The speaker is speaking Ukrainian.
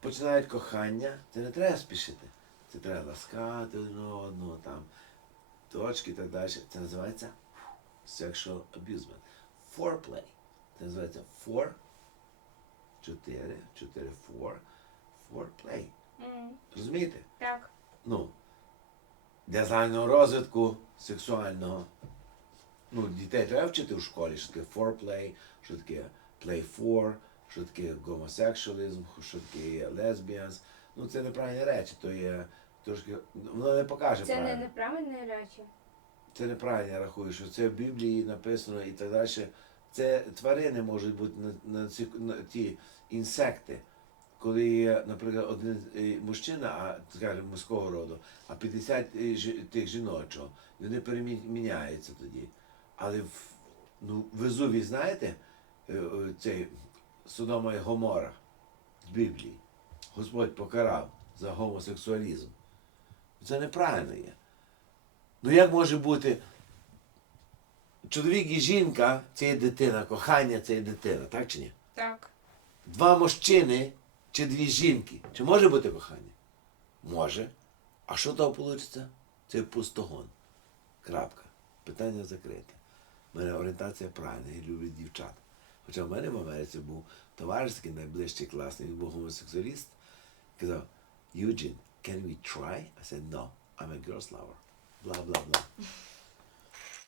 починають кохання, це не треба спішити. Це треба ласкати один одного, там, точки і так далі. Це називається sexual abusement. Foreplay. Це називається for, 4, 4, for, foreplay. М, Розумієте? Так. ну, для загального розвитку сексуального. Ну, дітей треба вчити в школі, що таке foreplay, що таке play for, що таке гомосексуалізм, що таке lesbians. Ну, це неправильні речі, то є трошки. Воно не покаже Це не неправильні речі. Це неправильно я рахую, що це в Біблії написано і так далі. Це тварини можуть бути на, на, ці, на ті інсекти. Коли є, наприклад, один е, мужчина, а скажімо, мужського роду, а 50 е, тих жіночого, вони переміняються тоді. Але в ну, Везуві, знаєте, е, цей Содома і Гомора з Біблії. Господь покарав за гомосексуалізм. Це неправильно є. Ну як може бути чоловік і жінка це є дитина, кохання це є дитина, так чи ні? Так. Два мужчини чи дві жінки. Чи може бути кохання? Може. А що того вийде? Це пустогон. Крапка. Питання закрите. У мене орієнтація правильна, я люблю дівчат. Хоча в мене в Америці був товариш такий найближчий класний, він був гомосексуаліст. Казав, Eugene, can we try? I said, no, I'm a girl's lover. Бла, бла, бла.